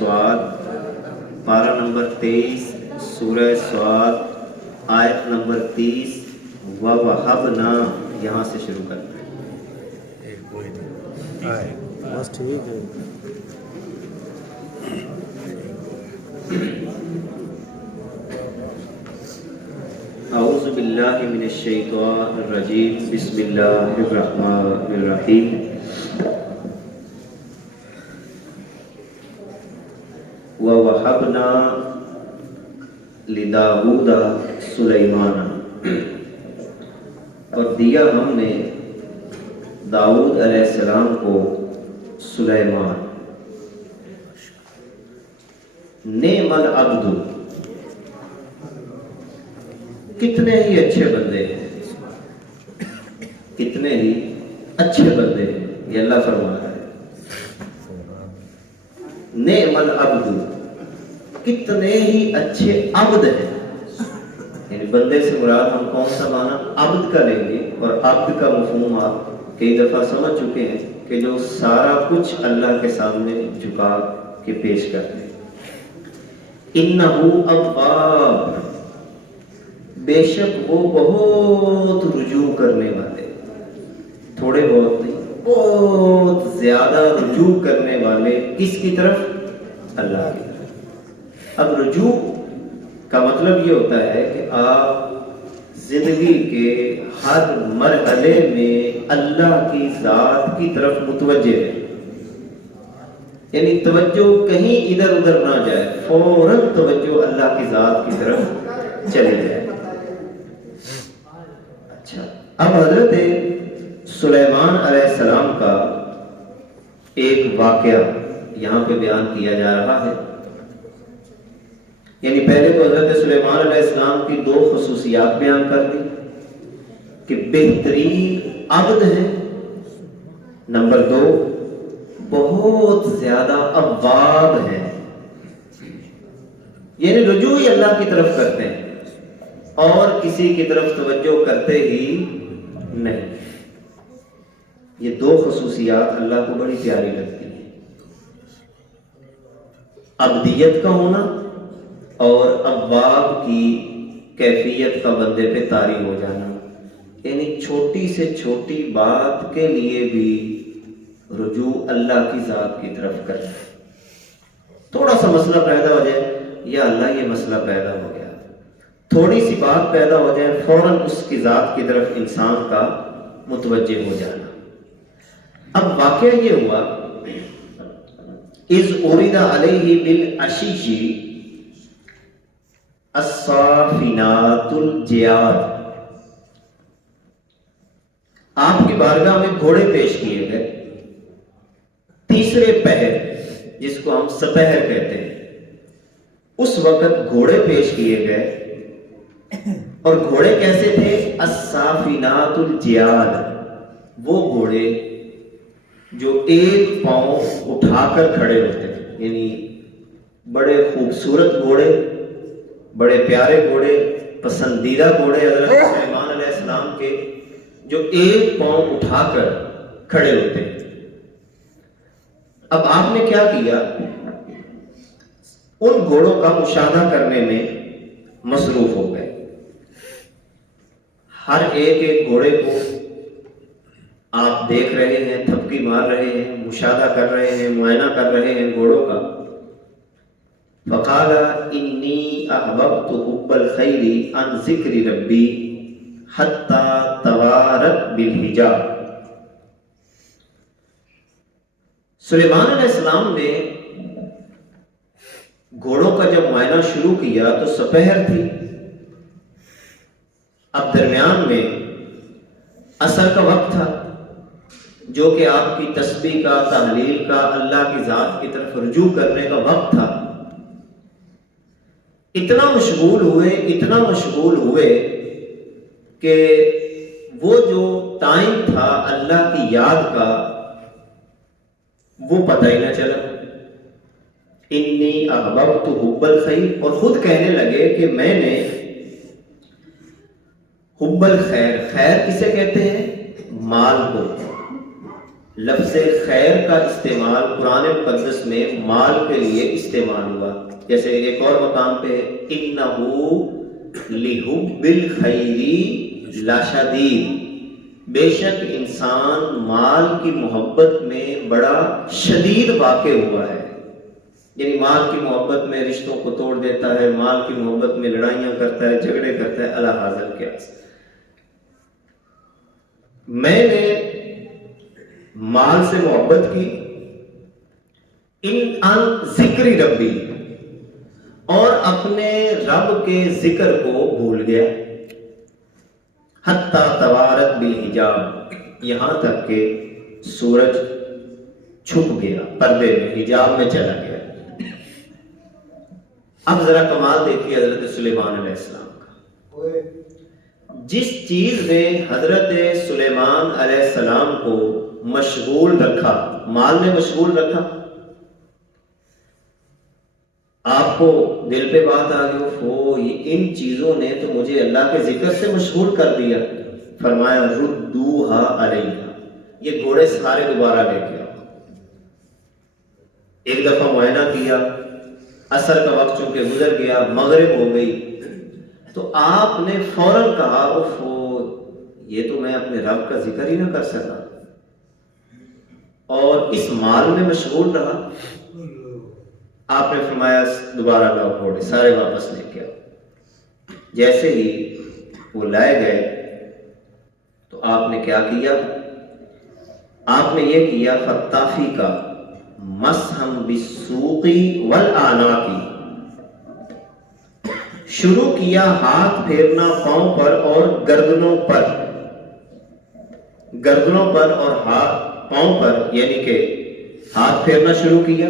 سواد پارہ نمبر 23 سورہ سواد آیت نمبر 30 وَوَهَبْنَا یہاں سے شروع کرتے ہیں. بس ٹھیک ہے. اعوذ باللہ من الشیطان الرجیم بسم اللہ الرحمن الرحیم. وَوَهَبْنَا لِدَاوُودَ سُلَيْمَانَ اور دیا ہم نے داؤد علیہ السلام کو سلیمان. نعم العبد کتنے ہی اچھے بندے ہیں، کتنے ہی اچھے بندے ہیں، یہ اللہ فرما رہا ہے. نعم العبد کتنے ہی اچھے عبد ہیں، یعنی بندے سے مراد ہم کون سا معنی عبد کا لیں گے. اور عبد کا مفہوم آپ کئی دفعہ سمجھ چکے ہیں کہ جو سارا کچھ اللہ کے سامنے جھکا کے پیش کرتے ہیں. انہ اواب بے شک وہ بہت رجوع کرنے والے، تھوڑے بہت نہیں، بہت زیادہ رجوع کرنے والے کس کی طرف؟ اللہ کی طرف. اب رجوع کا مطلب یہ ہوتا ہے کہ آپ زندگی کے ہر مرحلے میں اللہ کی ذات کی طرف متوجہ ہیں، یعنی توجہ کہیں ادھر ادھر نہ جائے، فوراً توجہ اللہ کی ذات کی طرف چلی جائے. اچھا، اب حضرت سلیمان علیہ السلام کا ایک واقعہ یہاں پہ بیان کیا جا رہا ہے. یعنی پہلے تو حضرت سلیمان علیہ السلام کی 2 خصوصیات بیان کر دی کہ بہترین عبد ہیں، نمبر 2 بہت زیادہ اواب ہیں، یعنی رجوع ہی اللہ کی طرف کرتے ہیں اور کسی کی طرف توجہ کرتے ہی نہیں. یہ 2 خصوصیات اللہ کو بڑی پیاری لگتی ہیں، عبدیت کا ہونا اور اواب کی کیفیت کا بندے پہ طاری ہو جانا. یعنی چھوٹی سے چھوٹی بات کے لیے بھی رجوع اللہ کی ذات کی طرف کرنا. تھوڑا سا مسئلہ پیدا ہو جائے، یا اللہ یہ مسئلہ پیدا ہو گیا، تھوڑی سی بات پیدا ہو جائے، فوراً اس کی ذات کی طرف انسان کا متوجہ ہو جانا. اب واقعہ یہ ہوا، اذ اورد علیہ بالعشی الصافنات الجیاد، آپ کی بارگاہ میں گھوڑے پیش کیے گئے تیسرے پہر، جس کو ہم سپہر کہتے ہیں. اس وقت گھوڑے پیش کیے گئے، اور گھوڑے کیسے تھے؟ الصافنات الجیاد، وہ گھوڑے جو ایک پاؤں اٹھا کر کھڑے ہوتے ہیں، یعنی بڑے خوبصورت گھوڑے، بڑے پیارے گھوڑے، پسندیدہ گھوڑے حضرت سلیمان علیہ السلام کے، جو ایک پاؤں اٹھا کر کھڑے ہوتے ہیں. اب آپ نے کیا کیا؟ ان گھوڑوں کا مشاہدہ کرنے میں مصروف ہو گئے. ہر ایک ایک گھوڑے کو آپ دیکھ رہے ہیں، تھپکی مار رہے ہیں، مشاہدہ کر رہے ہیں، معائنہ کر رہے ہیں گھوڑوں کا. فقال انی احببت حب الخیر عن ذکر ربی حتی توارت بالحجاب. سلیمان علیہ السلام نے گھوڑوں کا جب معائنہ شروع کیا تو سپہر تھی. اب درمیان میں عصر کا وقت تھا، جو کہ آپ کی تسبیح کا، تحلیل کا، اللہ کی ذات کی طرف رجوع کرنے کا وقت تھا. اتنا مشغول ہوئے کہ وہ جو ٹائم تھا اللہ کی یاد کا وہ پتہ ہی نہ چلا. انی احببت حب الخیر، اور خود کہنے لگے کہ میں نے حب الخیر، خیر کسے کہتے ہیں؟ مال کو، لفظ خیر کا استعمال قرآن مقدس میں مال کے لیے استعمال ہوا. جیسے ایک اور مقام پہ اِنَّهُ لِحُبِّ الْخَيْرِ لَشَدِيدٌ، بے شک انسان مال کی محبت میں بڑا شدید واقع ہوا ہے. یعنی مال کی محبت میں رشتوں کو توڑ دیتا ہے، مال کی محبت میں لڑائیاں کرتا ہے، جھگڑے کرتا ہے. اللہ حاضر کیا. میں نے مال سے محبت کی ان ذکر ربی، اور اپنے رب کے ذکر کو بھول گیا. حتی توارت بالحجاب، یہاں تک کہ سورج چھپ گیا، پردے میں، حجاب میں چلا گیا. اب ذرا کمال دیکھیے حضرت سلیمان علیہ السلام کا. جس چیز نے حضرت سلیمان علیہ السلام کو مشغول رکھا، مال میں مشغول رکھا. آپ کو دل پہ بات آ گئی، ان چیزوں نے تو مجھے اللہ کے ذکر سے مشغول کر دیا. فرمایا ردوہا علیہ، یہ گھوڑے سارے دوبارہ لے کے آؤ. ایک دفعہ معائنہ کیا، عصر کا وقت چونکہ گزر گیا، مغرب ہو گئی، تو آپ نے فوراً کہا یہ تو میں اپنے رب کا ذکر ہی نہ کر سکا، اور اس مال میں مشغول رہا. آپ نے فرمایا دوبارہ لاؤ گھوڑے، سارے واپس لے کے آؤ. جیسے ہی وہ لائے گئے تو آپ نے کیا کیا؟ آپ نے یہ کیا فتافی کا مسحم بالسوقی والآناقی، شروع کیا ہاتھ پھیرنا پاؤں پر اور گردنوں پر اور پاؤں پر، یعنی کہ ہاتھ پھیرنا شروع کیا.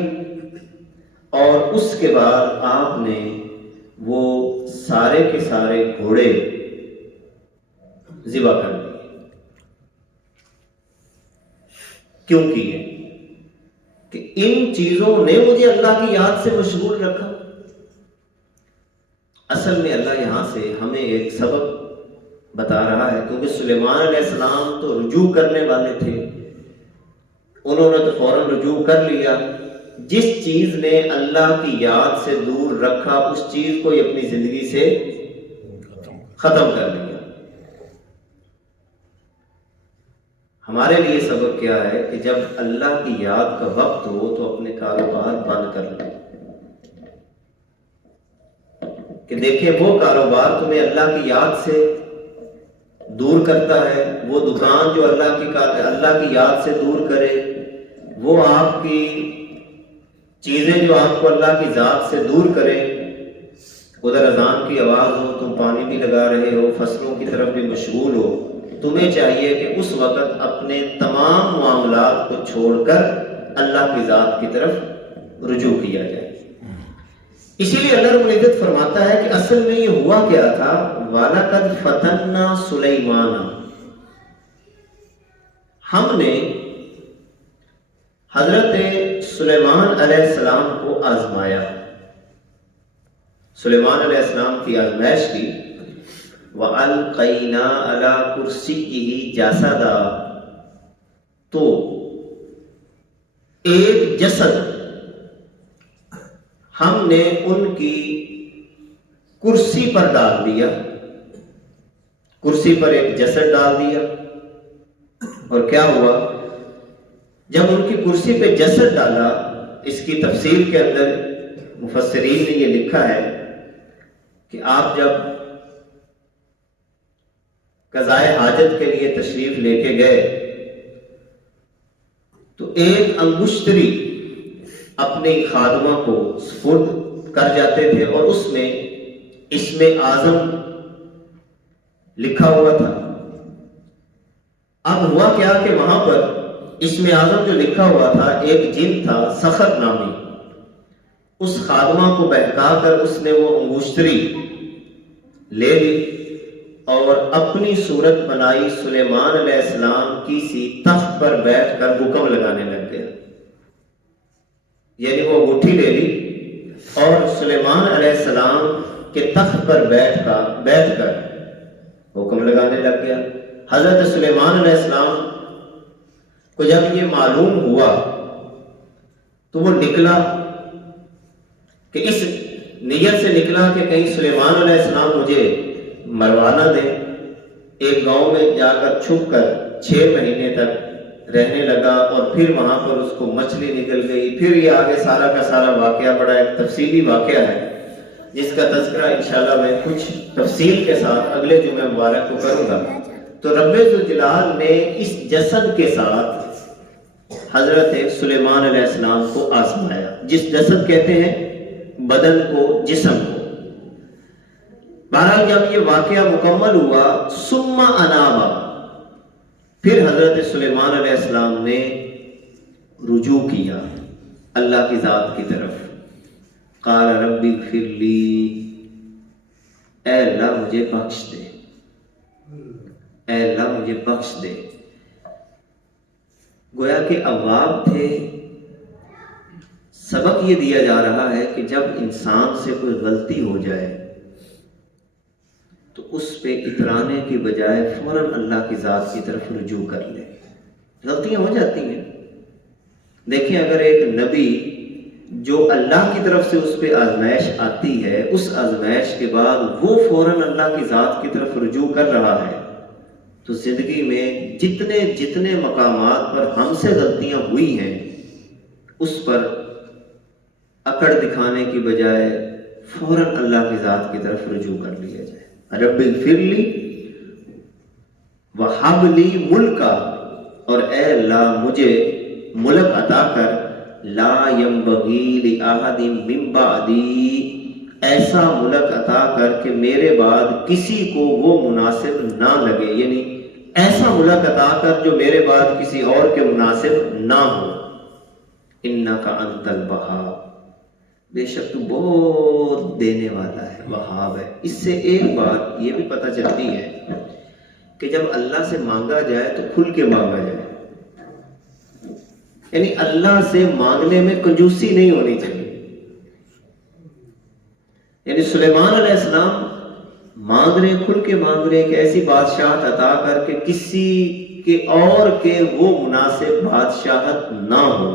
اور اس کے بعد آپ نے وہ سارے کے سارے گھوڑے ذبح کر دیے. کیوں کیے؟ کہ ان چیزوں نے مجھے اللہ کی یاد سے مشغول رکھا. اصل میں اللہ یہاں سے ہمیں ایک سبق بتا رہا ہے، کیونکہ سلیمان علیہ السلام تو رجوع کرنے والے تھے، انہوں نے تو فوراً رجوع کر لیا. جس چیز نے اللہ کی یاد سے دور رکھا، اس چیز کو یہ اپنی زندگی سے ختم کر لیا. ہمارے لیے سبق کیا ہے کہ جب اللہ کی یاد کا وقت ہو تو اپنے کاروبار بند کر لیں، کہ دیکھیں وہ کاروبار تمہیں اللہ کی یاد سے دور کرتا ہے، وہ دکان جو اللہ کی یاد سے دور کرے، وہ آپ کی چیزیں جو آپ کو اللہ کی ذات سے دور کرے. ادھر اذان کی آواز ہو، تم پانی بھی لگا رہے ہو، فصلوں کی طرف بھی مشغول ہو، تمہیں چاہیے کہ اس وقت اپنے تمام معاملات کو چھوڑ کر اللہ کی ذات کی طرف رجوع کیا جائے. اسی لیے اللہ رب العزت فرماتا ہے کہ اصل میں یہ ہوا کیا تھا، وَلَقَدْ فَتَنَّا سُلَيْمَانَ، ہم نے حضرت سلیمان علیہ السلام کو آزمایا. سلیمان علیہ السلام کی آزمائش کی. وَأَلْقَيْنَا عَلَى كُرْسِيِّهِ جَسَدًا، تو ایک جسد ہم نے ان کی کرسی پر ڈال دیا. کرسی پر ایک جسد ڈال دیا، اور کیا ہوا جب ان کی کرسی پہ جسد ڈالا؟ اس کی تفسیر کے اندر مفسرین نے یہ لکھا ہے کہ آپ جب قضائے حاجت کے لیے تشریف لے کے گئے تو ایک انگشتری اپنے خادمہ کو سپرد کر جاتے تھے، اور اس میں اسم اعظم لکھا ہوا تھا. اب ہوا کیا کہ وہاں پر اسم اعظم جو لکھا ہوا تھا، ایک جن تھا سخر نامی، اس خادمہ کو بہکا کر اس نے وہ انگشتری لے لی اور اپنی صورت بنائی. سلیمان علیہ السلام کی سی تخت پر بیٹھ کر حکم لگانے لگ گیا. یعنی وہ انگوٹھی لے لی اور سلیمان علیہ السلام کے تخت پر بیٹھ کر حکم لگانے لگ گیا. حضرت سلیمان علیہ السلام کو جب یہ معلوم ہوا تو وہ نکلا کہ اس نیت سے نکلا کہ کہیں سلیمان علیہ السلام مجھے مروا نہ دے. ایک گاؤں میں جا کر چھپ کر 6 مہینے تک رہنے لگا اور پھر وہاں پر اس کو مچھلی نکل گئی. پھر یہ آگے سارا کا سارا واقعہ بڑا ایک تفصیلی واقعہ ہے جس کا تذکرہ انشاءاللہ میں کچھ تفصیل کے ساتھ اگلے جمعہ مبارک کو کروں گا. تو رب ذوالجلال نے اس جسد کے ساتھ حضرت سلیمان علیہ السلام کو آزمایا. جس جسد کہتے ہیں بدن کو، جسم کو. بہرحال جب یہ واقعہ مکمل ہوا ثم انابا، پھر حضرت سلیمان علیہ السلام نے رجوع کیا اللہ کی ذات کی طرف. قال رب اغفر لی، اے اللہ مجھے بخش دے، اے اللہ مجھے بخش دے. گویا کہ اواب تھے. سبق یہ دیا جا رہا ہے کہ جب انسان سے کوئی غلطی ہو جائے تو اس پہ اترانے کی بجائے فوراً اللہ کی ذات کی طرف رجوع کر لے. غلطیاں ہو جاتی ہیں. دیکھیں اگر ایک نبی جو اللہ کی طرف سے اس پہ آزمائش آتی ہے، اس آزمائش کے بعد وہ فوراً اللہ کی ذات کی طرف رجوع کر رہا ہے، تو زندگی میں جتنے جتنے مقامات پر ہم سے غلطیاں ہوئی ہیں اس پر اکڑ دکھانے کی بجائے فوراً اللہ کی ذات کی طرف رجوع کر لیا جائے. رب اغفر لی وہب لی ملکا، اور اے اللہ مجھے ملک عطا کر، لا ينبغی لأحد من بعدی، ایسا ملک عطا کر کہ میرے بعد کسی کو وہ مناسب نہ لگے. یعنی ایسا ملک عطا کر جو میرے بعد کسی اور کے مناسب نہ ہو. انک انت الوہاب، بے شک تو بہت دینے والا ہے، وہاب ہے. اس سے ایک بات یہ بھی پتہ چلتی ہے کہ جب اللہ سے مانگا جائے تو کھل کے مانگا جائے. یعنی اللہ سے مانگنے میں کنجوسی نہیں ہونی چاہیے. یعنی سلیمان علیہ السلام مانگ رہے، کھل کے مانگ رہے کہ ایسی بادشاہت عطا کر کے کسی کے اور کے وہ مناسب بادشاہت نہ ہو.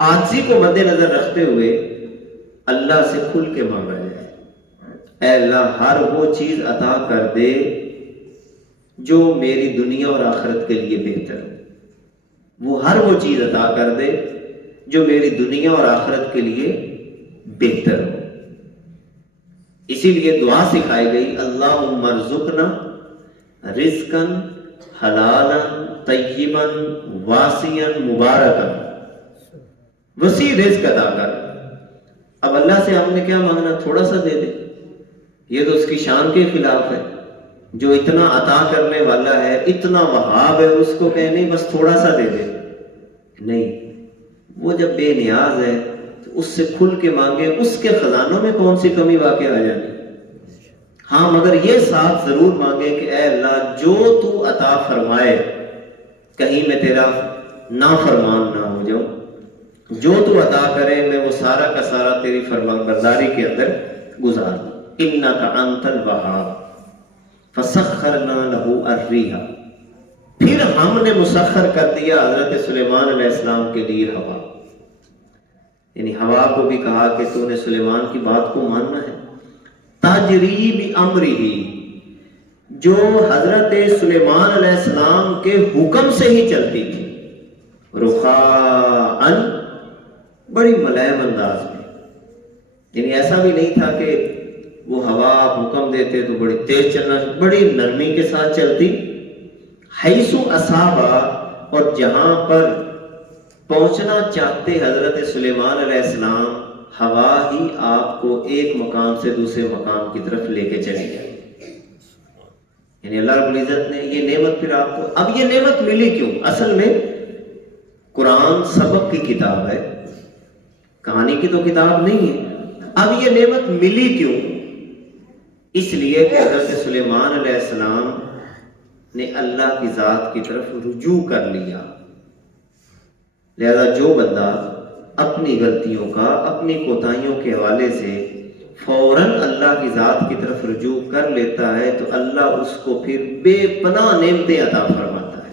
عاجزی کو مد نظر رکھتے ہوئے اللہ سے کھل کے مانگا جائے. اے اللہ ہر وہ چیز عطا کر دے جو میری دنیا اور آخرت کے لیے بہتر ہو. وہ ہر وہ چیز عطا کر دے جو میری دنیا اور آخرت کے لیے بہتر ہو. اسی لیے دعا سکھائی گئی، اللہم ارزقنا رزقا حلالا طیبا واسعا مبارکا، وسیع رزق عطا کر. اب اللہ سے ہم نے کیا مانگنا؟ تھوڑا سا دے دے. یہ تو اس کی شان کے خلاف ہے. جو اتنا عطا کرنے والا ہے، اتنا وہاب ہے، اس کو کہے نہیں بس تھوڑا سا دے دے. نہیں، وہ جب بے نیاز ہے تو اس سے کھل کے مانگے. اس کے خزانوں میں کون سی کمی واقع آ جانی؟ ہاں، مگر یہ ساتھ ضرور مانگے کہ اے اللہ جو تو عطا فرمائے کہیں میں تیرا نافرمان نہ ہو جاؤں. جو تو عطا کرے میں وہ سارا کا سارا تیری فرمان برداری کے اندر گزار دوں. انک انت الوہاب فسخرنا لہ الریح، پھر ہم نے مسخر کر دیا حضرت سلیمان علیہ السلام کے لیے ہوا. یعنی ہوا کو بھی کہا کہ تو نے سلیمان کی بات کو ماننا ہے. تجری بامرہ، جو حضرت سلیمان علیہ السلام کے حکم سے ہی چلتی تھی. رخاءً، بڑی ملائم انداز میں. یعنی ایسا بھی نہیں تھا کہ وہ ہوا حکم دیتے تو بڑی تیز چلنا، بڑی نرمی کے ساتھ چلتی. حیث اصابا، اور جہاں پر پہنچنا چاہتے حضرت سلیمان علیہ السلام، ہوا ہی آپ کو ایک مقام سے دوسرے مقام کی طرف لے کے چلی جائے. یعنی اللہ رب العزت نے یہ نعمت پھر آپ کو، اب یہ نعمت ملی کیوں؟ اصل میں قرآن سبق کی کتاب ہے، کہانی کی تو کتاب نہیں ہے. اب یہ نعمت ملی کیوں؟ اس لیے کہ حضرت سلیمان علیہ السلام نے اللہ کی ذات کی طرف رجوع کر لیا. لہذا جو بندہ اپنی غلطیوں کا، اپنی کوتاہیوں کے حوالے سے فوراً اللہ کی ذات کی طرف رجوع کر لیتا ہے تو اللہ اس کو پھر بے پناہ نعمتیں عطا فرماتا ہے.